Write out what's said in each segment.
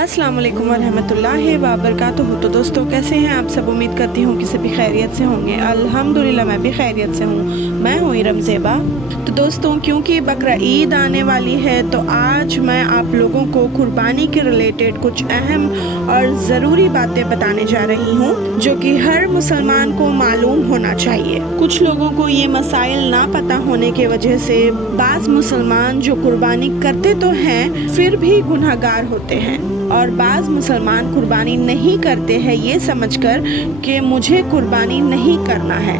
अस्सलाम वालेकुम वरहमतुल्लाहि वबरकातुहू। तो दोस्तों कैसे हैं आप सब? उम्मीद करती हूँ कि सभी खैरियत से होंगे। अल्हम्दुलिल्लाह मैं भी खैरियत से हूँ। मैं हूँ इरम ज़ेबा। तो दोस्तों क्योंकि बकरा ईद आने वाली है तो आज मैं आप लोगों को कुर्बानी के रिलेटेड कुछ अहम और ज़रूरी बातें बताने जा रही हूँ जो कि हर मुसलमान को मालूम होना चाहिए। कुछ लोगों को ये मसाइल ना पता होने की वजह से बाज़ मुसलमान जो कुर्बानी करते तो हैं फिर भी गुनहगार होते हैं, और बाज़ मुसलमान कुर्बानी नहीं करते हैं ये समझकर कि मुझे कुर्बानी नहीं करना है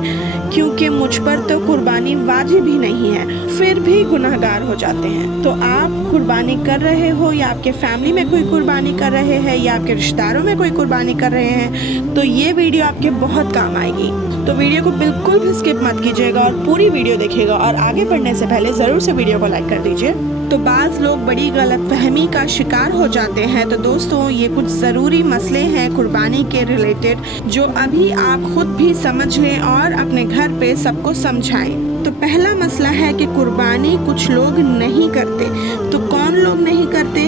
क्योंकि मुझ पर तो कुर्बानी वाजिब ही नहीं है, फिर भी गुनहगार हो जाते हैं। तो आप कुर्बानी कर रहे हो या आपके फैमिली में कोई कुर्बानी कर रहे हैं या आपके रिश्तेदारों में कोई कुर्बानी कर रहे हैं तो ये वीडियो आपके बहुत काम आएगी। तो वीडियो को बिल्कुल भी स्किप मत कीजिएगा और पूरी वीडियो देखिएगा, और आगे बढ़ने से पहले ज़रूर से वीडियो को लाइक कर दीजिए। तो बाज़ लोग बड़ी गलतफहमी का शिकार हो जाते हैं। तो दोस्तों ये कुछ ज़रूरी मसले हैं कुर्बानी के रिलेटेड जो अभी आप खुद भी समझ लें और अपने घर पे सबको समझाएं। तो पहला मसला है कि कुर्बानी कुछ लोग नहीं करते। तो कौन लोग नहीं करते?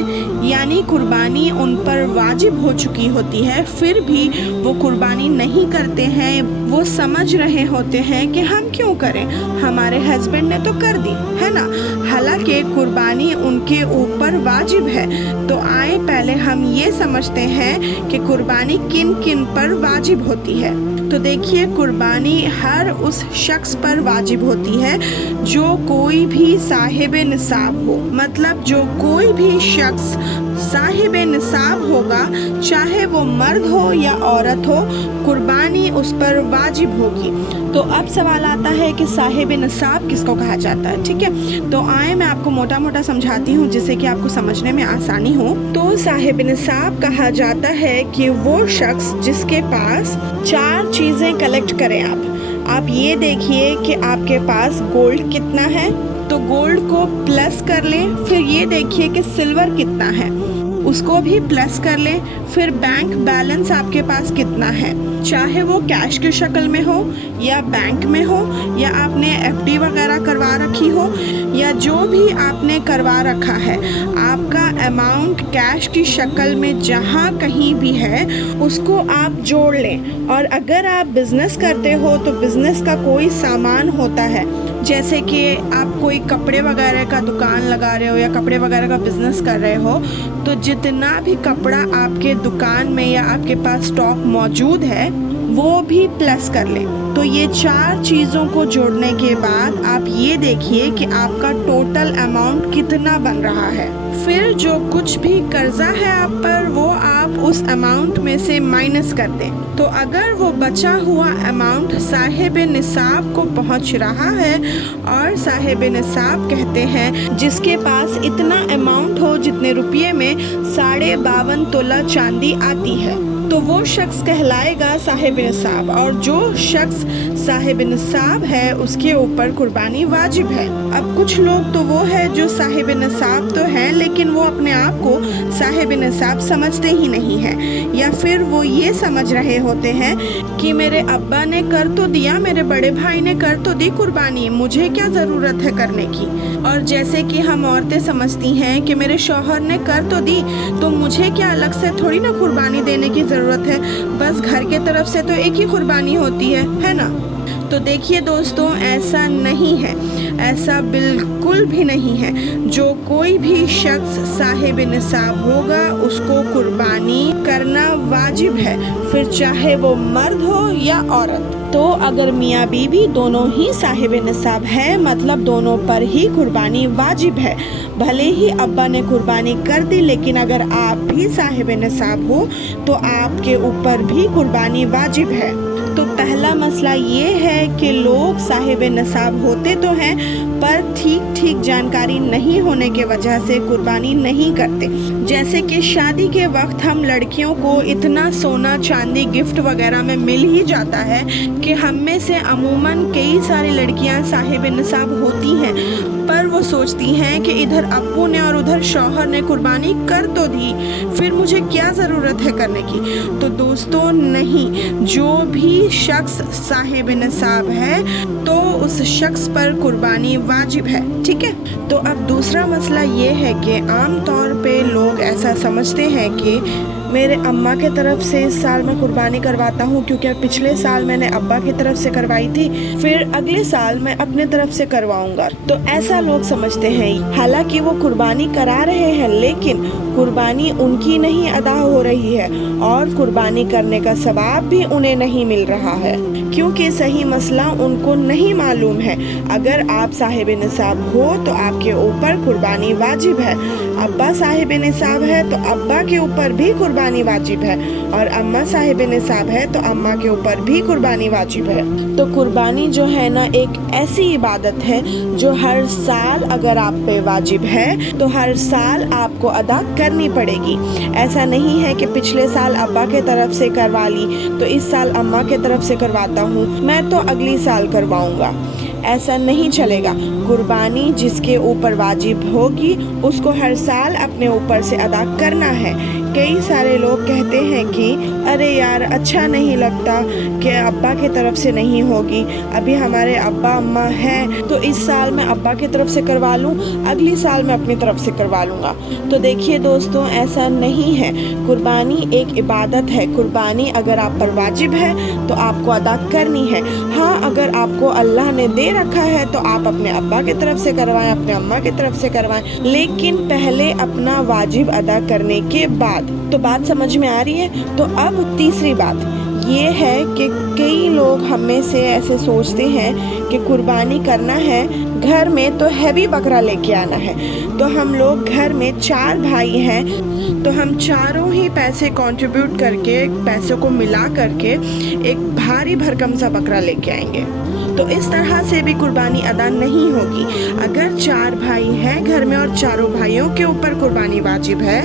यानी कुर्बानी उन पर वाजिब हो चुकी होती है फिर भी वो कुर्बानी नहीं करते हैं। वो समझ रहे होते हैं कि हम क्यों करें, हमारे हस्बैंड ने तो कर दी है ना, हालांकि कुर्बानी उनके ऊपर वाजिब है। तो आए पहले हम ये समझते हैं कि कुर्बानी किन किन पर वाजिब होती है। तो देखिए कुर्बानी हर उस शख्स पर वाजिब होती है जो कोई भी साहिब निसाब हो, मतलब जो कोई भी शख्स साहिब निसाब होगा, चाहे वो मर्द हो या औरत हो, कुर्बानी उस पर वाजिब होगी। तो अब सवाल आता है कि साहिब निसाब किसको कहा जाता है, ठीक है। तो आए मैं आपको मोटा मोटा समझाती हूँ जिससे कि आपको समझने में आसानी हो। तो साहिब निसाब कहा जाता है कि वो शख्स जिसके पास 4 चीज़ें कलेक्ट करें। आप ये देखिए कि आपके पास गोल्ड कितना है, तो गोल्ड को प्लस कर लें। फिर ये देखिए कि सिल्वर कितना है, उसको भी प्लस कर लें। फिर बैंक बैलेंस आपके पास कितना है, चाहे वो कैश की शक्ल में हो या बैंक में हो या आपने एफडी वगैरह करवा रखी हो या जो भी आपने करवा रखा है, आपका अमाउंट कैश की शक्ल में जहाँ कहीं भी है उसको आप जोड़ लें। और अगर आप बिज़नेस करते हो तो बिज़नेस का कोई सामान होता है, जैसे कि आप कोई कपड़े वगैरह का दुकान लगा रहे हो या कपड़े वगैरह का बिज़नेस कर रहे हो, तो जितना भी कपड़ा आपके दुकान में या आपके पास स्टॉक मौजूद है वो भी प्लस कर लें। तो ये 4 चीज़ों को जोड़ने के बाद आप ये देखिए कि आपका टोटल अमाउंट कितना बन रहा है। फिर जो कुछ भी कर्जा है आप पर वो आप उस अमाउंट में से माइनस कर दें। तो अगर वो बचा हुआ अमाउंट साहिब निसाब को पहुंच रहा है, और साहिब निसाब कहते हैं जिसके पास इतना अमाउंट हो जितने रुपये में 52.5 तोला चांदी आती है, तो वो शख्स कहलाएगा साहिब निसाब। और जो शख्स साहिब निसाब है उसके ऊपर कुर्बानी वाजिब है। अब कुछ लोग तो वो है जो साहिब निसाब तो हैं लेकिन वो अपने आप को साहिब निसाब समझते ही नहीं है, या फिर वो ये समझ रहे होते हैं कि मेरे अब्बा ने कर तो दिया, मेरे बड़े भाई ने कर तो दी कुर्बानी, मुझे क्या ज़रूरत है करने की। और जैसे कि हम औरतें समझती हैं कि मेरे शौहर ने कर तो दी तो मुझे क्या अलग से थोड़ी ना कुर्बानी देने की ज़रूरत है, बस घर के तरफ से तो एक ही कुर्बानी होती है ना। तो देखिए दोस्तों ऐसा नहीं है, ऐसा बिल्कुल भी नहीं है। जो कोई भी शख्स साहिब निसाब होगा उसको कुर्बानी करना वाजिब है, फिर चाहे वो मर्द हो या औरत। तो अगर मियाँ बीवी दोनों ही साहिब निसाब है मतलब दोनों पर ही कुर्बानी वाजिब है। भले ही अब्बा ने कुर्बानी कर दी लेकिन अगर आप भी साहिब निसाब हो तो आपके ऊपर भी कुर्बानी वाजिब है। तो पहला मसला ये है कि लोग साहिब निसाब होते तो हैं पर ठीक जानकारी नहीं होने के वजह से कुर्बानी नहीं करते। जैसे कि शादी के वक्त हम लड़कियों को इतना सोना चांदी गिफ्ट वगैरह में मिल ही जाता है कि हम में से अमूमन कई सारी लड़कियां साहिब निसाब होती हैं पर वो सोचती हैं कि इधर अब्बू ने और उधर शौहर ने कुर्बानी कर तो दी, फिर मुझे क्या ज़रूरत है करने की। तो दोस्तों नहीं, जो भी शख्स साहिब निसाब है तो उस शख्स पर कुर्बानी वाजिब है, ठीक है। तो अब दूसरा मसला ये है कि आम तौर पे लोग ऐसा समझते हैं कि मेरे अम्मा के तरफ से इस साल मैं कुर्बानी करवाता हूँ क्योंकि पिछले साल मैंने अब्बा की तरफ से करवाई थी, फिर अगले साल मैं अपने तरफ से करवाऊंगा। तो ऐसा लोग समझते हैं, हालांकि वो कुर्बानी करा रहे हैं लेकिन कुर्बानी उनकी नहीं अदा हो रही है और कुर्बानी करने का सवाब भी उन्हें नहीं मिल रहा है, क्योंकि सही मसला उनको नहीं मालूम है। अगर आप साहिब निसाब हो तो आपके ऊपर कुर्बानी वाजिब है, अब्बा साहिब निसाब है तो अब्बा के ऊपर भी कुर्बानी वाजिब है, और अम्मा साहिब निसाब है तो अम्मा के ऊपर भी कुर्बानी वाजिब है। तो कुर्बानी जो है ना एक ऐसी इबादत है जो हर साल अगर आप पे वाजिब है तो हर साल आपको अदा करनी पड़ेगी। ऐसा नहीं है कि पिछले साल अब्बा के तरफ से करवा ली तो इस साल अम्मा के तरफ से करवाता हूँ, मैं तो अगली साल करवाऊँगा, ऐसा नहीं चलेगा। कुर्बानी जिसके ऊपर वाजिब होगी उसको हर साल अपने ऊपर से अदा करना है। कई सारे लोग कहते हैं कि अरे यार अच्छा नहीं लगता कि अब्बा की तरफ से नहीं होगी, अभी हमारे अब्बा अम्मा हैं तो इस साल मैं अब्बा की तरफ से करवा लूँ, अगली साल मैं अपनी तरफ से करवा लूँगा। तो देखिए दोस्तों, ऐसा नहीं है। कुर्बानी एक इबादत है, कुर्बानी अगर आप पर वाजिब है तो आपको अदा करनी है। हाँ, अगर आपको अल्लाह ने दे रखा है तो आप अपने अब्बा की तरफ से करवाएं, अपने अम्मा की तरफ से करवाएं, लेकिन पहले अपना वाजिब अदा करने के बाद। तो बात समझ में आ रही है। तो अब तीसरी बात ये है कि कई लोग हमें से ऐसे सोचते हैं कि कुर्बानी करना है घर में तो हैवी बकरा लेके आना है। तो हम लोग घर में 4 भाई हैं तो हम चारों ही पैसे कंट्रीब्यूट करके, पैसों को मिला करके एक भारी भरकम सा बकरा लेके आएंगे। तो इस तरह से भी कुर्बानी अदा नहीं होगी। अगर 4 भाई हैं घर में और चारों भाइयों के ऊपर कुर्बानी वाजिब है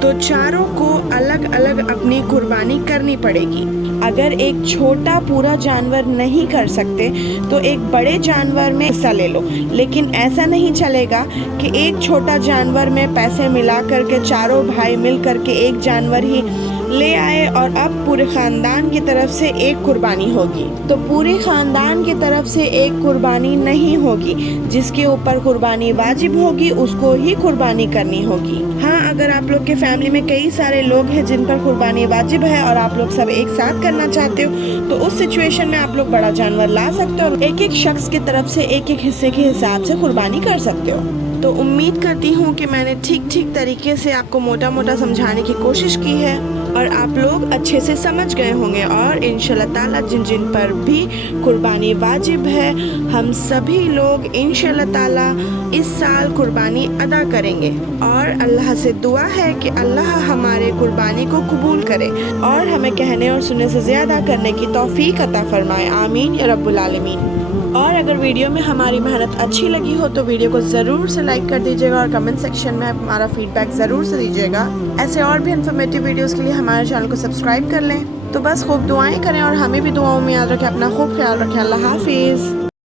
तो चारों को अलग अलग अपनी कुर्बानी करनी पड़ेगी। अगर एक छोटा पूरा जानवर नहीं कर सकते तो एक बड़े जानवर में हिस्सा ले लो, लेकिन ऐसा नहीं चलेगा कि एक छोटा जानवर में पैसे मिला करके चारों भाई मिल करके एक जानवर ही ले आए और अब पूरे ख़ानदान की तरफ से एक कुर्बानी होगी। तो पूरे ख़ानदान की तरफ से एक कुर्बानी नहीं होगी, जिसके ऊपर कुर्बानी वाजिब होगी उसको ही कुर्बानी करनी होगी। हाँ, अगर आप लोग के फैमिली में कई सारे लोग हैं जिन पर कुर्बानी वाजिब है और आप लोग सब एक साथ करना चाहते हो तो उस सिचुएशन में आप लोग बड़ा जानवर ला सकते हो और एक एक शख्स की तरफ से एक एक हिस्से के हिसाब से कुर्बानी कर सकते हो। तो उम्मीद करती हूँ कि मैंने ठीक तरीके से आपको मोटा मोटा समझाने की कोशिश की है और आप लोग अच्छे से समझ गए होंगे। और इंशाल्लाह ताला जिन जिन पर भी कुर्बानी वाजिब है हम सभी लोग इंशाल्लाह ताला इस साल कुर्बानी अदा करेंगे और अल्लाह से दुआ है कि अल्लाह हमारे कुर्बानी को कबूल करे और हमें कहने और सुनने से ज़्यादा करने की तौफीक अता फरमाए। आमीन या रब्बुल आलमीन। और अगर वीडियो में हमारी मेहनत अच्छी लगी हो तो वीडियो को ज़रूर से लाइक कर दीजिएगा और कमेंट सेक्शन में हमारा फीडबैक ज़रूर से दीजिएगा। ऐसे और भी इन्फॉर्मेटिव वीडियोस के लिए हमारे चैनल को सब्सक्राइब कर लें। तो बस खूब दुआएं करें और हमें भी दुआओं में याद रखें। अपना खूब ख्याल रखें। अल्लाह हाफिज़।